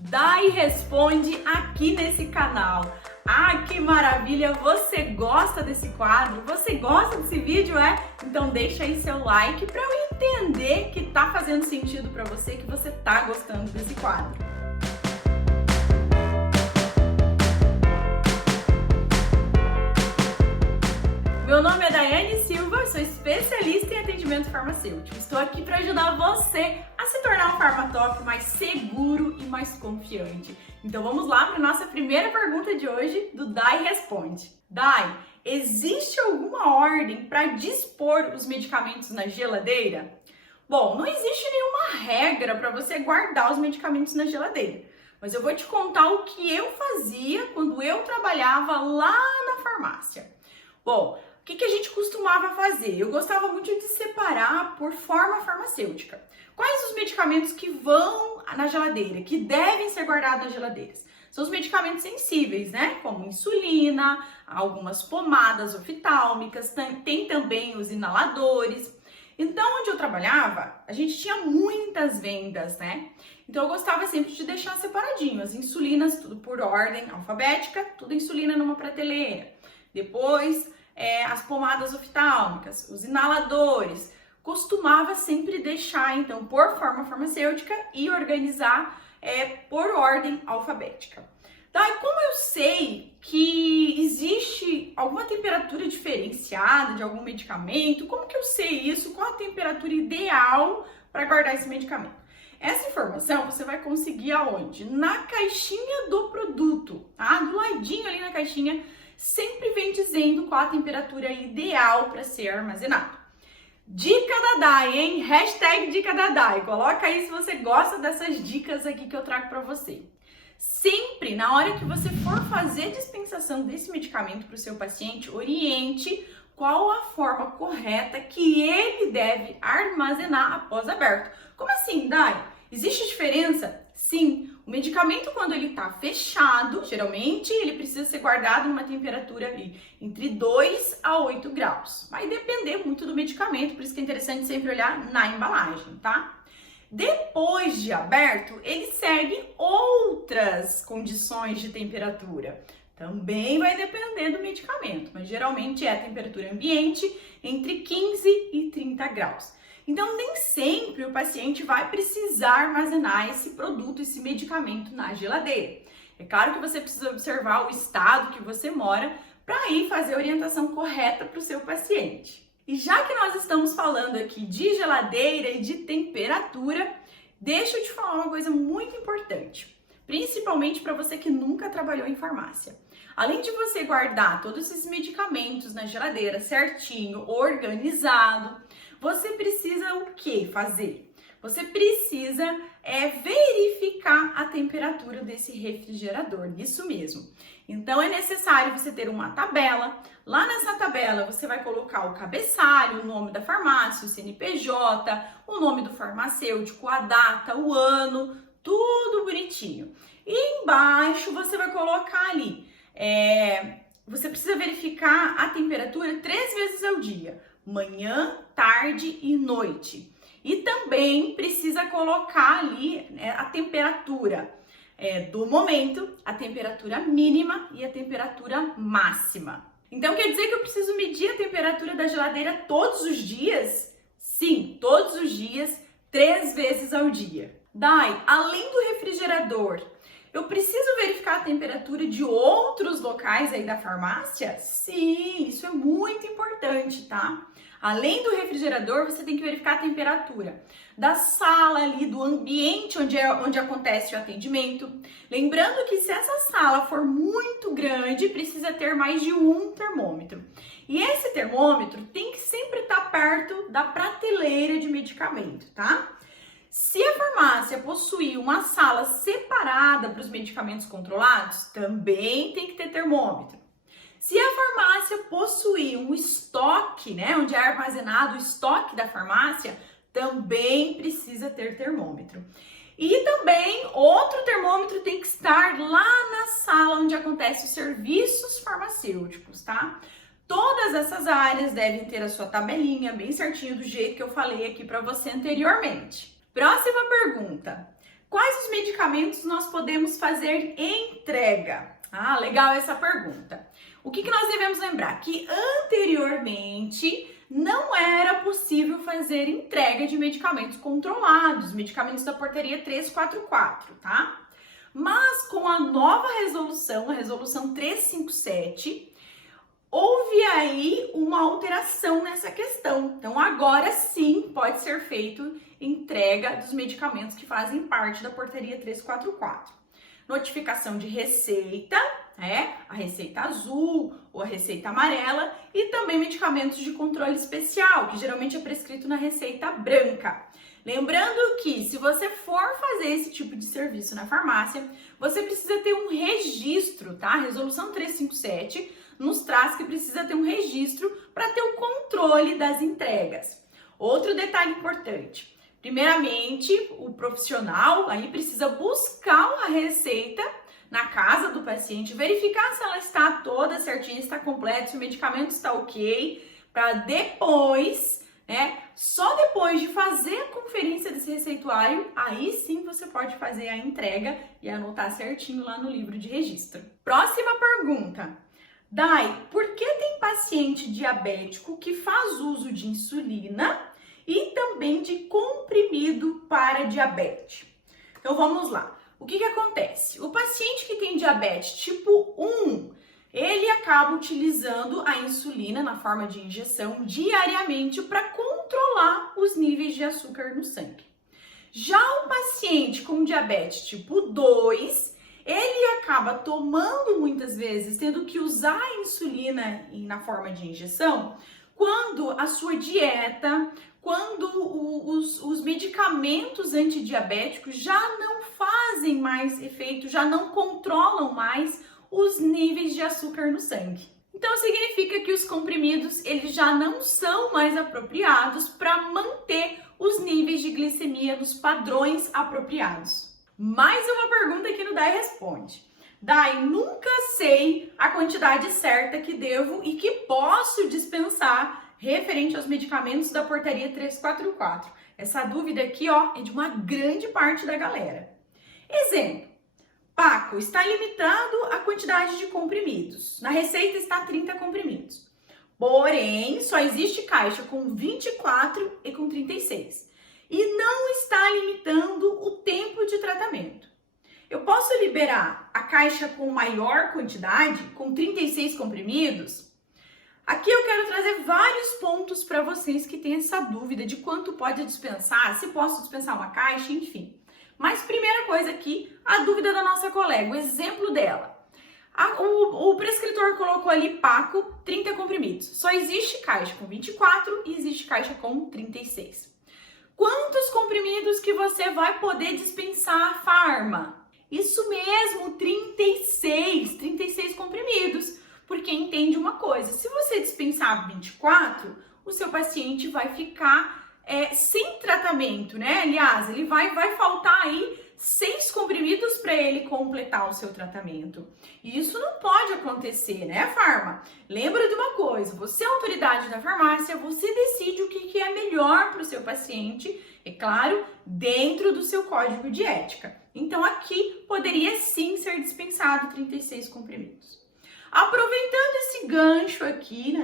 Dai Responde aqui nesse canal. Ah, que maravilha! Você gosta desse quadro? Você gosta desse vídeo, é? Então deixa aí seu like para eu entender que tá fazendo sentido para você, que você tá gostando desse quadro. Meu nome é Daiane Silva, sou especialista em atendimento farmacêutico. Estou aqui para ajudar você a se tornar um farmacólogo mais seguro e mais confiante. Então vamos lá para a nossa primeira pergunta de hoje do Dai Responde. Dai, existe alguma ordem para dispor os medicamentos na geladeira? Bom, não existe nenhuma regra para você guardar os medicamentos na geladeira, mas eu vou te contar o que eu fazia quando eu trabalhava lá na farmácia. Bom, o que a gente costumava fazer? Eu gostava muito de separar por forma farmacêutica. Quais os medicamentos que vão na geladeira, que devem ser guardados nas geladeiras? São os medicamentos sensíveis, né? Como insulina, algumas pomadas oftálmicas, tem também os inaladores. Então, onde eu trabalhava, a gente tinha muitas vendas, né? Então, eu gostava sempre de deixar separadinho. As insulinas, tudo por ordem alfabética, tudo insulina numa prateleira. Depois, as pomadas oftálmicas, os inaladores, costumava sempre deixar, então, por forma farmacêutica e organizar por ordem alfabética. Daí, como eu sei que existe alguma temperatura diferenciada de algum medicamento, como que eu sei isso? Qual a temperatura ideal para guardar esse medicamento? Essa informação você vai conseguir aonde? Na caixinha do produto, tá? Do ladinho ali na caixinha, sempre vem dizendo qual a temperatura ideal para ser armazenado. Dica da Dai, hein? Hashtag Dica da Dai. Coloca aí se você gosta dessas dicas aqui que eu trago para você. Sempre, na hora que você for fazer dispensação desse medicamento para o seu paciente, oriente qual a forma correta que ele deve armazenar após aberto. Como assim, Dai? Existe diferença? Sim, o medicamento quando ele está fechado, geralmente ele precisa ser guardado numa temperatura ali entre 2 a 8 graus. Vai depender muito do medicamento, por isso que é interessante sempre olhar na embalagem, tá? Depois de aberto, ele segue outras condições de temperatura. Também vai depender do medicamento, mas geralmente é a temperatura ambiente entre 15 e 30 graus. Então, nem sempre o paciente vai precisar armazenar esse produto, esse medicamento na geladeira. É claro que você precisa observar o estado que você mora para aí fazer a orientação correta para o seu paciente. E já que nós estamos falando aqui de geladeira e de temperatura, deixa eu te falar uma coisa muito importante, principalmente para você que nunca trabalhou em farmácia. Além de você guardar todos esses medicamentos na geladeira certinho, organizado, você precisa o que fazer? Você precisa verificar a temperatura desse refrigerador, isso mesmo. Então é necessário você ter uma tabela. Lá nessa tabela você vai colocar o cabeçalho, o nome da farmácia, o CNPJ, o nome do farmacêutico, a data, o ano, tudo bonitinho. E embaixo você vai colocar ali, você precisa verificar a temperatura 3 vezes ao dia, manhã, tarde e noite. E também precisa colocar ali a temperatura do momento, a temperatura mínima e a temperatura máxima. Então quer dizer que eu preciso medir a temperatura da geladeira todos os dias? Sim, todos os dias, 3 vezes ao dia. Dai, além do refrigerador, eu preciso verificar a temperatura de outros locais aí da farmácia? Sim, isso é muito importante, tá? Além do refrigerador, você tem que verificar a temperatura da sala ali, do ambiente onde acontece o atendimento. Lembrando que se essa sala for muito grande, precisa ter mais de um termômetro. E esse termômetro tem que sempre estar perto da prateleira de medicamento, tá? Se a farmácia possuir uma sala separada para os medicamentos controlados, também tem que ter termômetro. Se a farmácia possuir um estoque, né, onde é armazenado o estoque da farmácia, também precisa ter termômetro. E também outro termômetro tem que estar lá na sala onde acontecem os serviços farmacêuticos, tá? Todas essas áreas devem ter a sua tabelinha bem certinho do jeito que eu falei aqui para você anteriormente. Próxima pergunta. Quais os medicamentos nós podemos fazer entrega? Ah, legal essa pergunta. O que nós devemos lembrar? Que anteriormente não era possível fazer entrega de medicamentos controlados, medicamentos da portaria 344, tá? Mas com a nova resolução, a resolução 357, houve aí uma alteração nessa questão. Então agora sim pode ser feito entrega dos medicamentos que fazem parte da portaria 344. Notificação de receita, a receita azul ou a receita amarela, e também medicamentos de controle especial, que geralmente é prescrito na receita branca. Lembrando que se você for fazer esse tipo de serviço na farmácia, você precisa ter um registro, tá? A resolução 357 nos traz que precisa ter um registro para ter o controle das entregas. Outro detalhe importante. Primeiramente, o profissional aí precisa buscar a receita na casa do paciente, verificar se ela está toda certinha, está completa, se o medicamento está ok, para depois, só depois de fazer a conferência desse receituário, aí sim você pode fazer a entrega e anotar certinho lá no livro de registro. Próxima pergunta. Dai, por que tem paciente diabético que faz uso de insulina e também de comprimido para diabetes? Então vamos lá. O que acontece? O paciente que tem diabetes tipo 1, ele acaba utilizando a insulina na forma de injeção diariamente para controlar os níveis de açúcar no sangue. Já o paciente com diabetes tipo 2, ele acaba tomando muitas vezes, tendo que usar a insulina na forma de injeção, quando a sua dieta, quando os medicamentos antidiabéticos já não fazem mais efeito, já não controlam mais os níveis de açúcar no sangue. Então significa que os comprimidos eles já não são mais apropriados para manter os níveis de glicemia nos padrões apropriados. Mais uma pergunta aqui no Dai Responde. Dai, nunca sei a quantidade certa que devo e que posso dispensar referente aos medicamentos da portaria 344. Essa dúvida aqui, é de uma grande parte da galera. Exemplo, Paco está limitado a quantidade de comprimidos. Na receita está 30 comprimidos. Porém, só existe caixa com 24 e com 36. E não está limitando o tempo de tratamento. Eu posso liberar a caixa com maior quantidade, com 36 comprimidos? Aqui eu quero trazer vários pontos para vocês que têm essa dúvida de quanto pode dispensar, se posso dispensar uma caixa, enfim. Mas primeira coisa aqui, a dúvida da nossa colega, o exemplo dela. O prescritor colocou ali Paco 30 comprimidos. Só existe caixa com 24 e existe caixa com 36. Quantos comprimidos que você vai poder dispensar, farma? Isso mesmo, 36 comprimidos. Porque entende uma coisa, se você dispensar 24, o seu paciente vai ficar sem tratamento, né? Aliás, ele vai faltar aí 6 comprimidos para ele completar o seu tratamento. E isso não pode acontecer, né, farma? Lembra de uma coisa, você é autoridade da farmácia, você decide o que é melhor para o seu paciente, é claro, dentro do seu código de ética. Então aqui poderia sim ser dispensado 36 comprimidos. Aproveitando esse gancho aqui,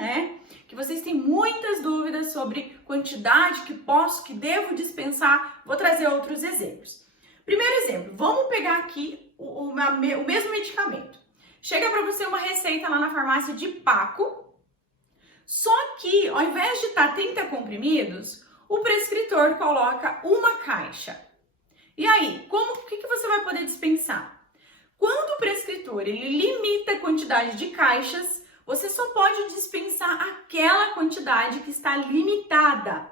que vocês têm muitas dúvidas sobre quantidade que devo dispensar, vou trazer outros exemplos. Primeiro exemplo, vamos pegar aqui o mesmo medicamento. Chega para você uma receita lá na farmácia de Paco, só que ao invés de estar 30 comprimidos, o prescritor coloca uma caixa. E aí, o que você vai poder dispensar? Quando o prescritor ele limita a quantidade de caixas, você só pode dispensar aquela quantidade que está limitada.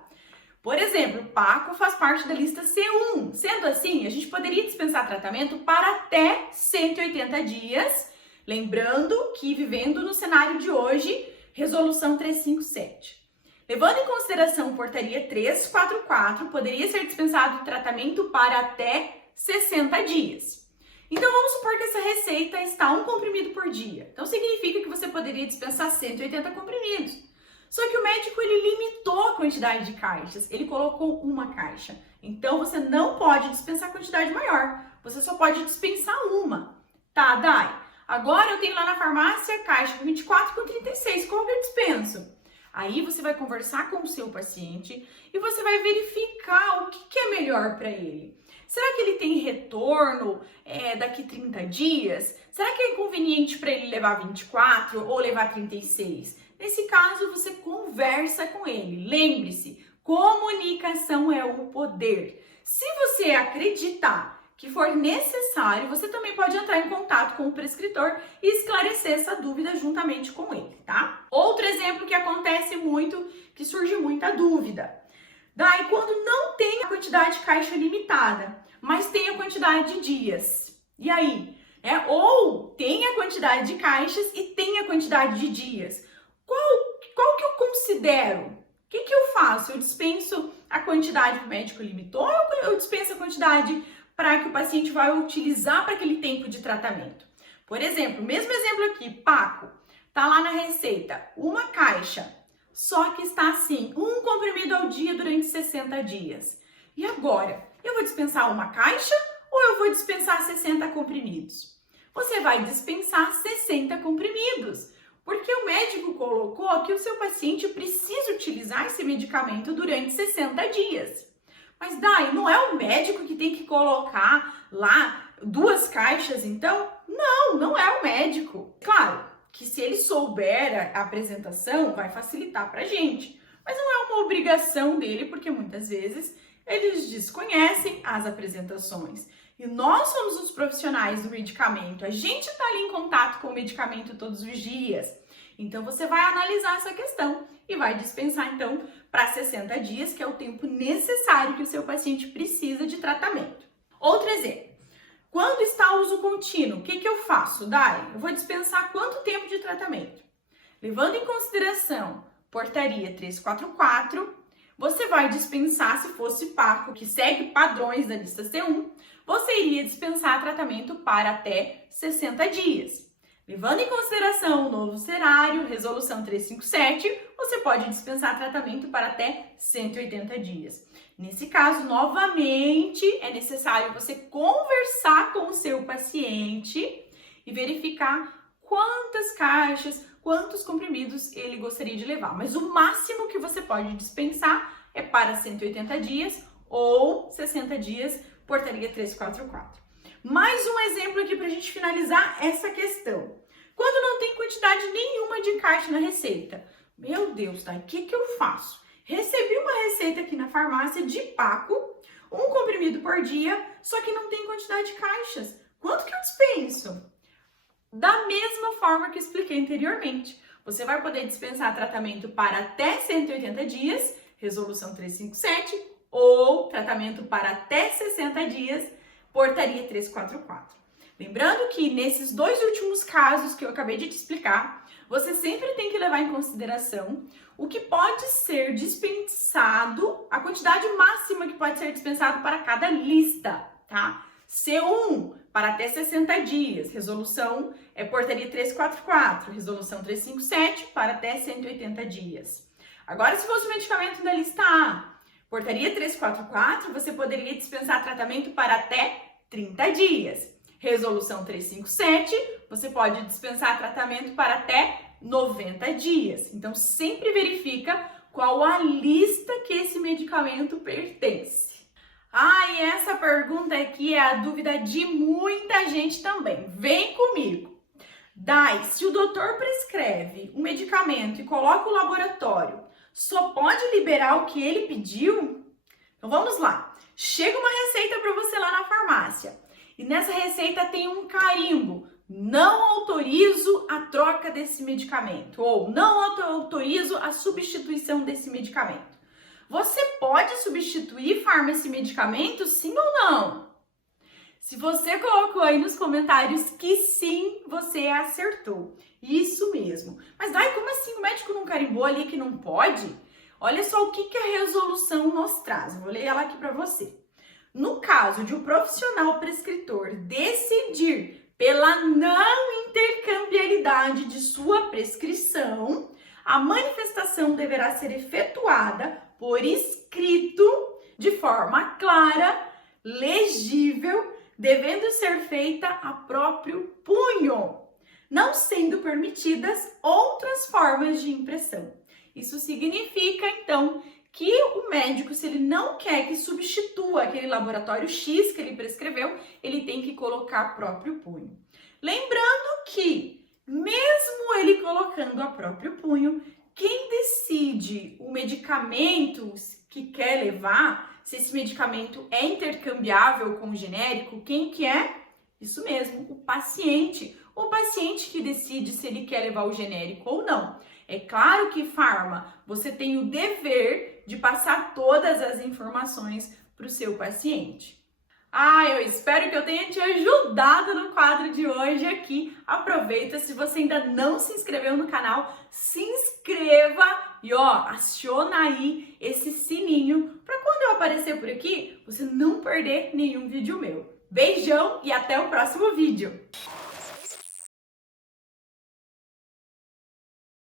Por exemplo, Paco faz parte da lista C1. Sendo assim, a gente poderia dispensar tratamento para até 180 dias, lembrando que vivendo no cenário de hoje, resolução 357. Levando em consideração portaria 344, poderia ser dispensado tratamento para até 60 dias. Então, vamos supor que essa receita está 1 comprimido por dia. Então, significa que você poderia dispensar 180 comprimidos. Só que o médico, ele limitou a quantidade de caixas. Ele colocou uma caixa. Então, você não pode dispensar quantidade maior. Você só pode dispensar uma. Tá, Dai? Agora eu tenho lá na farmácia caixa com 24 com 36. Qual que eu dispenso? Aí você vai conversar com o seu paciente e você vai verificar o que é melhor para ele. Será que ele tem retorno daqui 30 dias? Será que é inconveniente para ele levar 24 ou levar 36? Nesse caso, você conversa com ele. Lembre-se, comunicação é o poder. Se você acreditar que for necessário, você também pode entrar em contato com o prescritor e esclarecer essa dúvida juntamente com ele, tá? Outro exemplo que acontece muito, que surge muita dúvida. Daí, quando não tem a quantidade de caixa limitada, mas tem a quantidade de dias. E aí? Ou tem a quantidade de caixas e tem a quantidade de dias. Qual que eu considero? O que eu faço? Eu dispenso a quantidade que o médico limitou ou eu dispenso a quantidade para que o paciente vai utilizar para aquele tempo de tratamento? Por exemplo, mesmo exemplo aqui, Paco, tá lá na receita, uma caixa, só que está assim, um comprimido ao dia durante 60 dias. E agora? Eu vou dispensar uma caixa ou eu vou dispensar 60 comprimidos? Você vai dispensar 60 comprimidos, porque o médico colocou que o seu paciente precisa utilizar esse medicamento durante 60 dias. Mas Dai, não é o médico que tem que colocar lá 2 caixas, então? Não é o médico. Claro que se ele souber a apresentação, vai facilitar pra gente. Mas não é uma obrigação dele, porque muitas vezes eles desconhecem as apresentações. E nós somos os profissionais do medicamento. A gente está ali em contato com o medicamento todos os dias. Então, você vai analisar essa questão e vai dispensar, então, para 60 dias, que é o tempo necessário que o seu paciente precisa de tratamento. Outro exemplo. Quando está uso contínuo, o que eu faço, Dai? Eu vou dispensar quanto tempo de tratamento? Levando em consideração portaria 344, você vai dispensar, se fosse Paco, que segue padrões da lista C1, você iria dispensar tratamento para até 60 dias. Levando em consideração o novo cenário, resolução 357, você pode dispensar tratamento para até 180 dias. Nesse caso, novamente, é necessário você conversar com o seu paciente e verificar quantas caixas, quantos comprimidos ele gostaria de levar. Mas o máximo que você pode dispensar é para 180 dias ou 60 dias, portaria 344. Mais um exemplo aqui para a gente finalizar essa questão. Quando não tem quantidade nenhuma de caixa na receita, meu Deus, tá? O que eu faço? Recebi uma receita aqui na farmácia de Paco, um comprimido por dia, só que não tem quantidade de caixas. Quanto que eu dispenso? Da mesma forma que expliquei anteriormente, você vai poder dispensar tratamento para até 180 dias, resolução 357, ou tratamento para até 60 dias, portaria 344. Lembrando que nesses 2 últimos casos que eu acabei de te explicar, você sempre tem que levar em consideração o que pode ser dispensado, a quantidade máxima que pode ser dispensado para cada lista, tá? C1 para até 60 dias, resolução portaria 344, resolução 357 para até 180 dias. Agora, se fosse o medicamento da lista A, portaria 344, você poderia dispensar tratamento para até 30 dias. Resolução 357, você pode dispensar tratamento para até 90 dias. Então, sempre verifica qual a lista que esse medicamento pertence. E essa pergunta aqui é a dúvida de muita gente também. Vem comigo. Dai, se o doutor prescreve um medicamento e coloca o laboratório, só pode liberar o que ele pediu? Então, vamos lá. Chega uma receita para você lá na farmácia. E nessa receita tem um carimbo, não autorizo a troca desse medicamento, ou não autorizo a substituição desse medicamento. Você pode substituir, esse medicamento, sim ou não? Se você colocou aí nos comentários que sim, você acertou. Isso mesmo. Mas Dai, como assim? O médico não carimbou ali que não pode? Olha só o que a resolução nos traz. Vou ler ela aqui para você. No caso de um profissional prescritor decidir pela não intercambiabilidade de sua prescrição, a manifestação deverá ser efetuada por escrito de forma clara, legível, devendo ser feita a próprio punho, não sendo permitidas outras formas de impressão. Isso significa, então, que o médico, se ele não quer que substitua aquele laboratório X que ele prescreveu, ele tem que colocar próprio punho. Lembrando que, mesmo ele colocando a próprio punho, quem decide o medicamento que quer levar, se esse medicamento é intercambiável com o genérico, quem que é? Isso mesmo, o paciente. O paciente que decide se ele quer levar o genérico ou não. É claro que, farma, você tem o dever de passar todas as informações para o seu paciente. Eu espero que eu tenha te ajudado no quadro de hoje aqui. Aproveita, se você ainda não se inscreveu no canal, se inscreva e aciona aí esse sininho para quando eu aparecer por aqui, você não perder nenhum vídeo meu. Beijão e até o próximo vídeo!